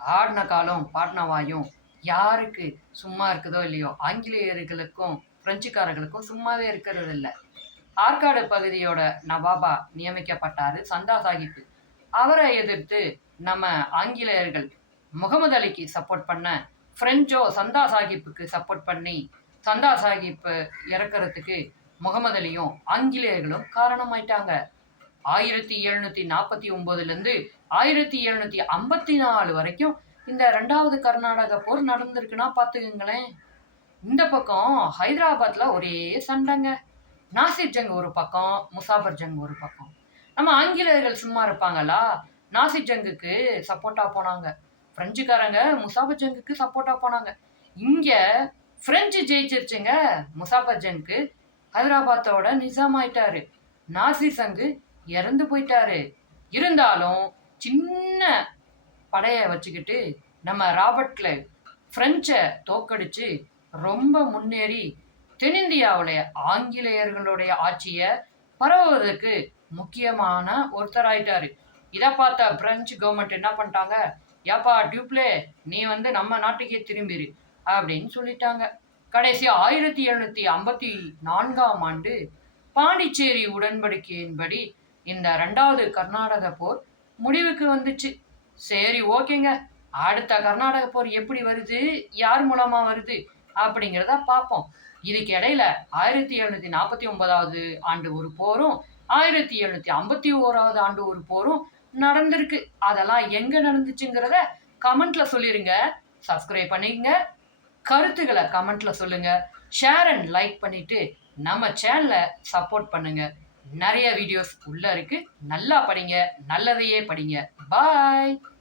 ஆடின காலம் பாடின வாயும் யாருக்கு சும்மா இருக்குதோ இல்லையோ, ஆங்கிலேயர்களுக்கும் பிரெஞ்சுக்காரர்களுக்கும் சும்மாவே இருக்கிறது இல்லை. ஆற்காடு பகுதியோட நவாபா நியமிக்கப்பட்டாரு சந்தா சாஹிப். அவரை எதிர்த்து நம்ம ஆங்கிலேயர்கள் முகமது அலிக்கு சப்போர்ட் பண்ண, பிரெஞ்சோ சந்தா சாஹிப்புக்கு சப்போர்ட் பண்ணி சந்தா சாஹிப் இறக்கிறதுக்கு முகமது அலியும் ஆங்கிலேயர்களும் காரணமாயிட்டாங்க. 1749லேருந்து 1754 வரைக்கும் இந்த 2வது கர்நாடக போர் நடந்திருக்குன்னா பார்த்துக்குங்களேன். இந்த பக்கம் ஹைதராபாத்தில் ஒரே சண்டைங்க. நாசிர் ஜங் ஒரு பக்கம், முசாபர் ஜங் ஒரு பக்கம். நம்ம ஆங்கிலேயர்கள் சும்மா இருப்பாங்களா? நாசிர் ஜங்குக்கு சப்போர்ட்டாக போனாங்க. பிரெஞ்சுக்காரங்க முசாபர் ஜங்குக்கு சப்போர்ட்டாக போனாங்க. இங்கே பிரெஞ்சு ஜெயிச்சிருச்சுங்க. முசாபர் ஜங்கு ஹைதராபாத்தோட நிஜாம் ஆயிட்டாரு. நாசிர் சங்கு இறந்து போயிட்டாரு. இருந்தாலும் சின்ன படையை வச்சுக்கிட்டு நம்ம ராபர்ட் கிளைவ் பிரெஞ்சை தோக்கடிச்சு ரொம்ப முன்னேறி தென்னிந்தியாவுடைய ஆங்கிலேயர்களுடைய ஆட்சியை பரவுவதற்கு முக்கியமான ஒருத்தராயிட்டாரு. இதை பார்த்த பிரெஞ்சு கவர்மெண்ட் என்ன பண்ணிட்டாங்க, ஏப்பா டியூப்ளே நீ நம்ம நாட்டுக்கே திரும்பிடு அப்படின்னு சொல்லிட்டாங்க. கடைசி 1754ஆம் ஆண்டு பாண்டிச்சேரி உடன்படிக்கையின்படி இந்த 2வது கர்நாடக போர் முடிவுக்கு வந்துச்சு. சரி ஓகேங்க, அடுத்த கர்நாடக போர் எப்படி வருது, யார் மூலமா வருது அப்படிங்கிறத பார்ப்போம். இதுக்கு இடையில 1749வது ஆண்டு ஒரு போரும் 1751வது ஆண்டு ஒரு போரும் நடந்திருக்கு. அதெல்லாம் எங்க நடந்துச்சுங்கிறத கமெண்ட்ல சொல்லிருங்க. சப்ஸ்கிரைப் பண்ணிக்கங்க. கருத்துக்களை கமெண்ட்ல சொல்லுங்க. ஷேர் அண்ட் லைக் பண்ணிட்டு நம்ம சேனலை சப்போர்ட் பண்ணுங்க. நிறைய வீடியோஸ் உள்ள இருக்கு. நல்லா படிங்க, நல்லதையே படிங்க. பாய்.